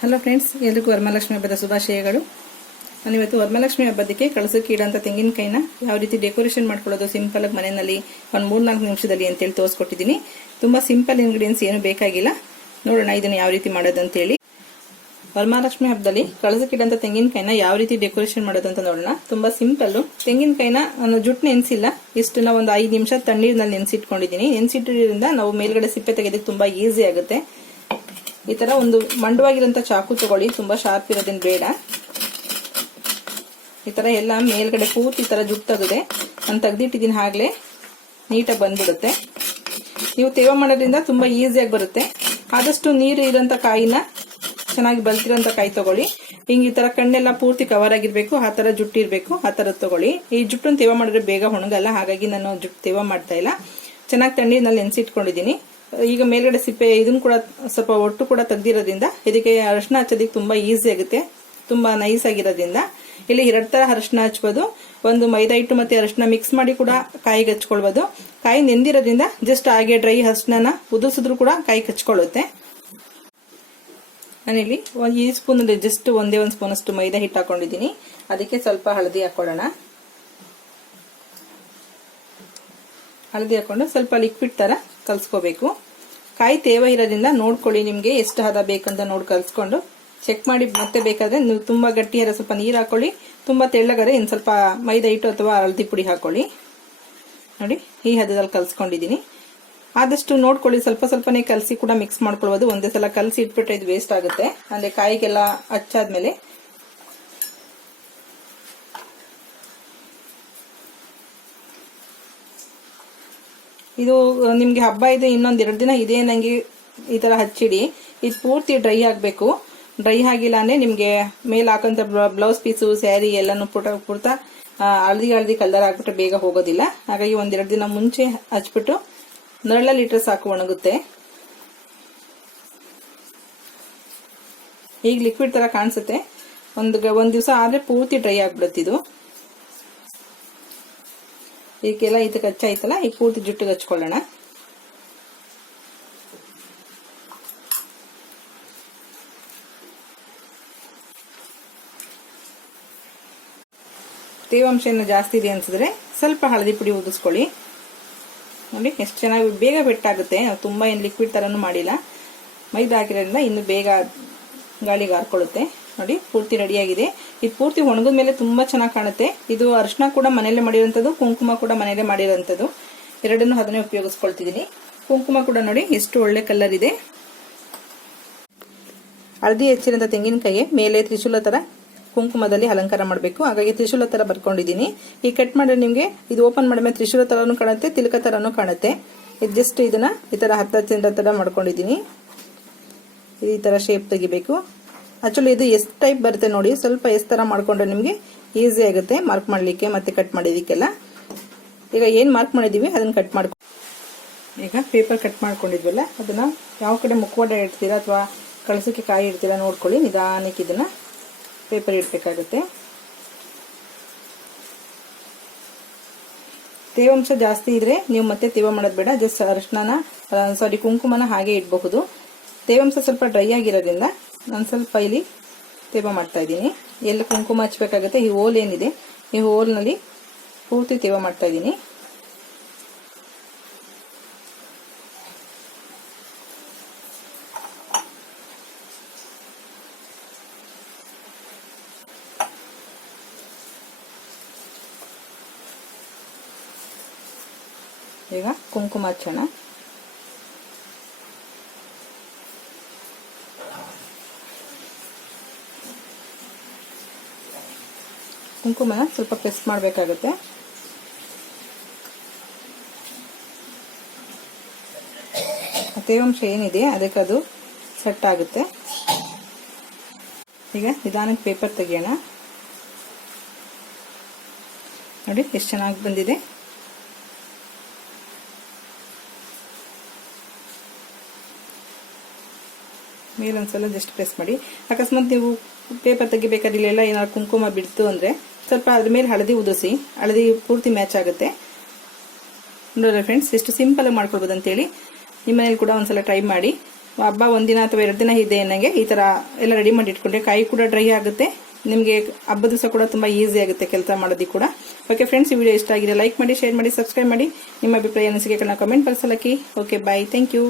Hello friends, ಎಲ್ಲರಿಗೂ ವರಮಹಾಲಕ್ಷ್ಮಿ ಹಬ್ಬದ ಶುಭಾಶಯಗಳು. ನಾನಿವತ್ತು ವರಮಹಾಲಕ್ಷ್ಮಿ ಹಬ್ಬದಕ್ಕೆ ಕಳಸಕ್ಕೆ ಇಡೋಂಥ ತೆಂಗಿನಕಾಯಿನ ಯಾವ ರೀತಿ ಡೆಕೋರೇಷನ್ ಮಾಡ್ಕೊಳ್ಳೋದು ಸಿಂಪಲ್ ಆಗಿ ಮನೆಯಲ್ಲಿ ಒಂದು 3-4 ನಿಮಿಷದಲ್ಲಿ ಅಂತೇಳಿ ತೋರಿಸ್ಕೊಟ್ಟಿದ್ದೀನಿ. ತುಂಬಾ ಸಿಂಪಲ್ ಇಂಗ್ರೀಡಿಯೆಂಟ್ಸ್ ಏನು ಬೇಕಾಗಿಲ್ಲ. ನೋಡೋಣ ಇದನ್ನು ಯಾವ ರೀತಿ ಮಾಡೋದು ಅಂತೇಳಿ. ವರಮಹಾಲಕ್ಷ್ಮಿ ಹಬ್ಬದಲ್ಲಿ ಕಳಸಕ್ಕೆ ಇಡೋಂಥ ತೆಂಗಿನಕಾಯಿನ ಯಾವ ರೀತಿ ಡೆಕೋರೇಷನ್ ಮಾಡೋದು ಅಂತ ನೋಡೋಣ. ತುಂಬಾ ಸಿಂಪಲ್. ತೆಂಗಿನಕಾಯಿನ ನಾನು ಜುಟ್ಟು ನೆನೆಸಿಲ್ಲ, ಇಷ್ಟನ್ನ ಒಂದು 5 ನಿಮಿಷ ತಣ್ಣೀರಿನಲ್ಲಿ ನೆನೆಸಿಟ್ಕೊಂಡಿದ್ದೀನಿ. ನೆನೆಸಿಟ್ಟಿರೋದ್ರಿಂದ ನಾವು ಮೇಲ್ಗಡೆ ಸಿಪ್ಪೆ ತೆಗೆದಕ್ಕೆ ತುಂಬಾ ಈಸಿ ಆಗುತ್ತೆ. ಈ ತರ ಒಂದು ಮಂಡವಾಗಿರೋಂಥ ಚಾಕು ತಗೊಳ್ಳಿ, ತುಂಬಾ ಶಾರ್ಪ್ ಇರೋದೇನು ಬೇಡ. ಈ ತರ ಎಲ್ಲ ಮೇಲ್ಗಡೆ ಪೂರ್ತಿ ಈ ತರ ಜುಟ್ಟು ತೆಗೆದೆ ನಾನು ತೆಗೆದಿಟ್ಟಿದ್ದೀನಿ. ಆಗ್ಲೇ ನೀಟಾಗಿ ಬಂದ್ಬಿಡುತ್ತೆ. ನೀವು ತೇವ ಮಾಡೋದ್ರಿಂದ ತುಂಬಾ ಈಸಿಯಾಗಿ ಬರುತ್ತೆ. ಆದಷ್ಟು ನೀರು ಇರೋಂಥ ಕಾಯಿನ, ಚೆನ್ನಾಗಿ ಬಲ್ತಿರೋಂಥ ಕಾಯಿ ತಗೊಳ್ಳಿ. ಹಿಂಗ್ ಈ ತರ ಕಣ್ಣೆಲ್ಲ ಪೂರ್ತಿ ಕವರ್ ಆಗಿರ್ಬೇಕು, ಆ ತರ ಜುಟ್ಟು ಇರ್ಬೇಕು, ಆ ತರ ತಗೊಳ್ಳಿ. ಈ ಜುಟ್ಟನ್ನು ತೇವ ಮಾಡಿದ್ರೆ ಬೇಗ ಒಣಗಲ್ಲ, ಹಾಗಾಗಿ ನಾನು ಜುಟ್ಟು ತೇವ ಮಾಡ್ತಾ ಇಲ್ಲ. ಚೆನ್ನಾಗಿ ತಣ್ಣೀರಿನಲ್ಲಿ ನೆನೆಸಿಟ್ಕೊಂಡಿದ್ದೀನಿ. ಈಗ ಮೇಲ್ಗಡೆ ಸಿಪ್ಪೆ ಇದನ್ನು ಕೂಡ ಸ್ವಲ್ಪ ಒಟ್ಟು ಕೂಡ ತೆಗ್ದಿರೋದ್ರಿಂದ ಇದಕ್ಕೆ ಅರಿಶಿನ ಹಚ್ಚೋದಕ್ಕೆ ತುಂಬಾ ಈಸಿ ಆಗುತ್ತೆ, ತುಂಬಾ ನೈಸ್ ಆಗಿರೋದ್ರಿಂದ. ಇಲ್ಲಿ 2 ತರ ಅರಿಶಿನ ಹಚ್ಬೋದು. ಒಂದು ಮೈದಾ ಹಿಟ್ಟು ಮತ್ತೆ ಅರಿಶಿನ ಮಿಕ್ಸ್ ಮಾಡಿ ಕೂಡ ಕಾಯಿಗೆ ಹಚ್ಕೊಳ್ಬಹುದು. ಕಾಯಿ ನೆಂದಿರೋದ್ರಿಂದ ಜಸ್ಟ್ ಹಾಗೆ ಡ್ರೈ ಅರಿಶಿನ ಉದುರಿಸಿದ್ರು ಕೂಡ ಕಾಯಿ ಹಚ್ಕೊಳ್ಳುತ್ತೆ. ನಾನಿಲ್ಲಿ ಈ ಸ್ಪೂನ್ ಜಸ್ಟ್ ಒಂದೇ 1 ಸ್ಪೂನ್ ಅಷ್ಟು ಮೈದಾ ಹಿಟ್ಟು ಹಾಕೊಂಡಿದ್ದೀನಿ. ಅದಕ್ಕೆ ಸ್ವಲ್ಪ ಹಳದಿ ಹಾಕೊಳ್ಳೋಣ. ಹಳದಿ ಹಾಕೊಂಡು ಸ್ವಲ್ಪ ಲಿಕ್ವಿಡ್ ತರ ಕಲ್ಸ್ಕೋಬೇಕು. ಕಾಯಿ ತೇವ ಇರೋದ್ರಿಂದ ನೋಡ್ಕೊಳ್ಳಿ, ನಿಮ್ಗೆ ಎಷ್ಟು ಹದ ಬೇಕಂತ ನೋಡಿ ಕಲ್ಸ್ಕೊಂಡು ಚೆಕ್ ಮಾಡಿ. ಮತ್ತೆ ಬೇಕಾದ್ರೆ ನೀವು ತುಂಬಾ ಗಟ್ಟಿಯಾರ ಸ್ವಲ್ಪ ನೀರು ಹಾಕೊಳ್ಳಿ, ತುಂಬಾ ತೆಳ್ಳಗಾರೆ ಇನ್ನು ಸ್ವಲ್ಪ ಮೈದಾ ಹಿಟ್ಟು ಅಥವಾ ಹಳದಿ ಪುಡಿ ಹಾಕೊಳ್ಳಿ. ನೋಡಿ, ಈ ಹದದಲ್ಲಿ ಕಲ್ಸ್ಕೊಂಡಿದ್ದೀನಿ. ಆದಷ್ಟು ನೋಡ್ಕೊಳ್ಳಿ, ಸ್ವಲ್ಪ ಸ್ವಲ್ಪನೇ ಕಲಸಿ ಕೂಡ ಮಿಕ್ಸ್ ಮಾಡ್ಕೊಳ್ಬೋದು. ಒಂದೇ ಸಲ ಕಲಸಿ ಇಟ್ಬಿಟ್ರೆ ಇದು ವೇಸ್ಟ್ ಆಗುತ್ತೆ. ಅಂದ್ರೆ ಕಾಯಿಗೆಲ್ಲ ಹಚ್ಚಾದ್ಮೇಲೆ ಇದು ನಿಮ್ಗೆ ಹಬ್ಬ ಇದೆ, ಇನ್ನೊಂದ್ 2 ದಿನ ಇದೆ ನಂಗೆ ಈ ತರ ಹಚ್ಚಿಡಿ. ಇದು ಪೂರ್ತಿ ಡ್ರೈ ಆಗ್ಬೇಕು. ಡ್ರೈ ಆಗಿಲ್ಲ ಅಂದ್ರೆ ನಿಮ್ಗೆ ಮೇಲೆ ಹಾಕಂತ ಬ್ಲೌಸ್ ಪೀಸು, ಸ್ಯಾರಿ ಎಲ್ಲಾನು ಪುರ್ತ ಹಳದಿ ಕಲರ್ ಆಗ್ಬಿಟ್ರೆ ಬೇಗ ಹೋಗೋದಿಲ್ಲ. ಹಾಗಾಗಿ 1-2 ದಿನ ಮುಂಚೆ ಹಚ್ಬಿಟ್ಟು ನೆರಳಲ್ಲಿ ಇಟ್ರೆ ಸಾಕು, ಒಣಗುತ್ತೆ. ಈಗ ಲಿಕ್ವಿಡ್ ತರ ಕಾಣಿಸುತ್ತೆ. ಒಂದ್ ದಿವಸ ಆದ್ರೆ ಪೂರ್ತಿ ಡ್ರೈ ಆಗ್ಬಿಡುತ್ತೆ ಇದು. ಈಗೆಲ್ಲ ಇದಕ್ಕೆ ಹಚ್ಚಾಯ್ತಲ್ಲ, ಈಗ ಪೂರ್ತಿ ಜುಟ್ಟಿಗೆ ಹಚ್ಕೊಳ್ಳೋಣ. ತೇವಾಂಶ ಏನು ಜಾಸ್ತಿ ಇದೆ ಅನ್ಸಿದ್ರೆ ಸ್ವಲ್ಪ ಹಳದಿ ಪುಡಿ ಉದಿಸ್ಕೊಳ್ಳಿ. ನೋಡಿ ಎಷ್ಟು ಚೆನ್ನಾಗಿ ಬೇಗ ಬೆಟ್ಟಾಗುತ್ತೆ. ನಾವು ತುಂಬಾ ಏನು ಲಿಕ್ವಿಡ್ ತರನು ಮಾಡಿಲ್ಲ, ಮೈದಾ ಹಾಕಿರೋದ್ರಿಂದ ಇನ್ನು ಬೇಗ ಗಾಳಿಗೆ ಹಾರ್ಕೊಳ್ಳುತ್ತೆ. ನೋಡಿ, ಪೂರ್ತಿ ರೆಡಿಯಾಗಿದೆ. ಇದು ಪೂರ್ತಿ ಒಣಗಿದ ಮೇಲೆ ತುಂಬಾ ಚೆನ್ನಾಗಿ ಕಾಣುತ್ತೆ. ಇದು ಅರಿಶಿನ ಕೂಡ ಮನೆಯಲ್ಲೇ ಮಾಡಿರೋಂಥದ್ದು, ಕುಂಕುಮ ಕೂಡ ಮನೆಯಲ್ಲೇ ಮಾಡಿರೋಂಥದ್ದು. ಎರಡನ್ನೂ ಅದನ್ನೇ ಉಪಯೋಗಿಸ್ಕೊಳ್ತಿದ್ದೀನಿ. ಕುಂಕುಮ ಕೂಡ ನೋಡಿ ಎಷ್ಟು ಒಳ್ಳೆ ಕಲರ್ ಇದೆ. ಹಳದಿ ಹೆಚ್ಚಿರೋಂಥ ತೆಂಗಿನಕಾಯಿ ಮೇಲೆ ತ್ರಿಶೂಲ ತರ ಕುಂಕುಮದಲ್ಲಿ ಅಲಂಕಾರ ಮಾಡಬೇಕು. ಹಾಗಾಗಿ ತ್ರಿಶೂಲ ತರ ಬರ್ಕೊಂಡಿದ್ದೀನಿ. ಈ ಕಟ್ ಮಾಡಿದ್ರೆ ನಿಮ್ಗೆ ಇದು ಓಪನ್ ಮಾಡಿದ್ಮೇಲೆ ತ್ರಿಶೂಲ ತರನು ಕಾಣುತ್ತೆ, ತಿಲಕ ತರನು ಕಾಣುತ್ತೆ. ಇದು ಜಸ್ಟ್ ಇದನ್ನ ಈ ತರ 10 ತರ ಮಾಡ್ಕೊಂಡಿದ್ದೀನಿ. ಈ ತರ ಶೇಪ್ ತೆಗಿಬೇಕು. ಆಕ್ಚುಲಿ ಇದು ಎಸ್ ಟೈಪ್ ಬರುತ್ತೆ ನೋಡಿ. ಸ್ವಲ್ಪ ಎಸ್ ತರ ಮಾಡ್ಕೊಂಡ್ರೆ ನಿಮ್ಗೆ ಈಸಿ ಆಗುತ್ತೆ ಮಾರ್ಕ್ ಮಾಡ್ಲಿಕ್ಕೆ ಮತ್ತೆ ಕಟ್ ಮಾಡೋದಕ್ಕೆಲ್ಲ. ಈಗ ಏನ್ ಮಾರ್ಕ್ ಮಾಡಿದೀವಿ ಅದನ್ನ ಕಟ್ ಮಾಡ್ಕೊ. ಈಗ ಪೇಪರ್ ಕಟ್ ಮಾಡ್ಕೊಂಡಿದ್ವಲ್ಲ, ಅದನ್ನ ಯಾವ ಕಡೆ ಮುಖವಾಡ ಇಡ್ತೀರಾ ಅಥವಾ ಕಳಸಕ್ಕೆ ಕಾಯಿ ಇಡ್ತೀರಾ ನೋಡ್ಕೊಳ್ಳಿ. ನಿಧಾನಕ್ಕೆ ಇದನ್ನ ಪೇಪರ್ ಇಡ್ಬೇಕಾಗುತ್ತೆ. ತೇವಾಂಶ ಜಾಸ್ತಿ ಇದ್ರೆ ನೀವು ಮತ್ತೆ ತೇವ ಮಾಡೋದು ಬೇಡ. ಜಸ್ಟ್ ಅರಿಶಿನ ಕುಂಕುಮನ ಹಾಗೆ ಇಡಬಹುದು. ತೇವಾಂಶ ಸ್ವಲ್ಪ ಡ್ರೈ ಆಗಿರೋದ್ರಿಂದ ನಾನು ಸ್ವಲ್ಪ ಇಲ್ಲಿ ತೇವ ಮಾಡ್ತಾ ಇದ್ದೀನಿ. ಎಲ್ಲಿ ಕುಂಕುಮ ಹಚ್ಚಬೇಕಾಗುತ್ತೆ, ಈ ಹೋಲ್ ಏನಿದೆ ಈ ಹೋಲ್ನಲ್ಲಿ ಪೂರ್ತಿ ತೇವ ಮಾಡ್ತಾ ಇದ್ದೀನಿ. ಈಗ ಕುಂಕುಮ ಹಚ್ಚೋಣ. ಕುಂಕುಮನ ಸ್ವಲ್ಪ ಪ್ರೆಸ್ ಮಾಡಬೇಕಾಗುತ್ತೆ. ತೇವಾಂಶ ಏನಿದೆ ಅದಕ್ಕೆ ಅದು ಸೆಟ್ ಆಗುತ್ತೆ. ಈಗ ನಿಧಾನಕ್ಕೆ ಪೇಪರ್ ತೆಗಿಯೋಣ. ನೋಡಿ ಎಷ್ಟು ಚೆನ್ನಾಗಿ ಬಂದಿದೆ. ಮೇಲೊಂದ್ಸಲ ಜಸ್ಟ್ ಪ್ರೆಸ್ ಮಾಡಿ. ಅಕಸ್ಮಾತ್ ನೀವು ಪೇಪರ್ ತೆಗಿಬೇಕಾದ್ರೆ ಇಲ್ಲೆಲ್ಲ ಏನಾದ್ರು ಕುಂಕುಮ ಬಿಡ್ತು ಅಂದ್ರೆ ಸ್ವಲ್ಪ ಅದ್ರ ಮೇಲೆ ಹಳದಿ ಉದಿಸಿ, ಹಳದಿ ಪೂರ್ತಿ ಮ್ಯಾಚ್ ಆಗುತ್ತೆ. ನೋಡ್ರಿ ಫ್ರೆಂಡ್ಸ್, ಎಷ್ಟು ಸಿಂಪಲ್ ಆಗಿ ಮಾಡ್ಕೊಳ್ಬೋದು ಅಂತೇಳಿ ನಿಮ್ಮ ಮನೇಲಿ ಕೂಡ ಒಂದ್ಸಲ ಟ್ರೈ ಮಾಡಿ. ಹಬ್ಬ ಒಂದಿನ ಅಥವಾ 2 ದಿನ ಇದೆ ಅನ್ನಂಗೆ ಈ ಥರ ಎಲ್ಲ ರೆಡಿ ಮಾಡಿ ಇಟ್ಕೊಂಡ್ರೆ ಕಾಯಿ ಕೂಡ ಡ್ರೈ ಆಗುತ್ತೆ, ನಿಮಗೆ ಹಬ್ಬದ ದಿವಸ ಕೂಡ ತುಂಬ ಈಸಿ ಆಗುತ್ತೆ ಕೆಲಸ ಮಾಡೋದಕ್ಕೆ ಕೂಡ. ಓಕೆ ಫ್ರೆಂಡ್ಸ್, ಈ ವಿಡಿಯೋ ಇಷ್ಟ ಆಗಿದೆ ಲೈಕ್ ಮಾಡಿ, ಶೇರ್ ಮಾಡಿ, ಸಬ್ಸ್ಕ್ರೈಬ್ ಮಾಡಿ. ನಿಮ್ಮ ಅಭಿಪ್ರಾಯ ಅನಿಸಿಕೆಗಳನ್ನ ಕಮೆಂಟ್ ಬಾಕ್ಸಲ್ಲಿ ಹಾಕಿ. Okay bye, thank you.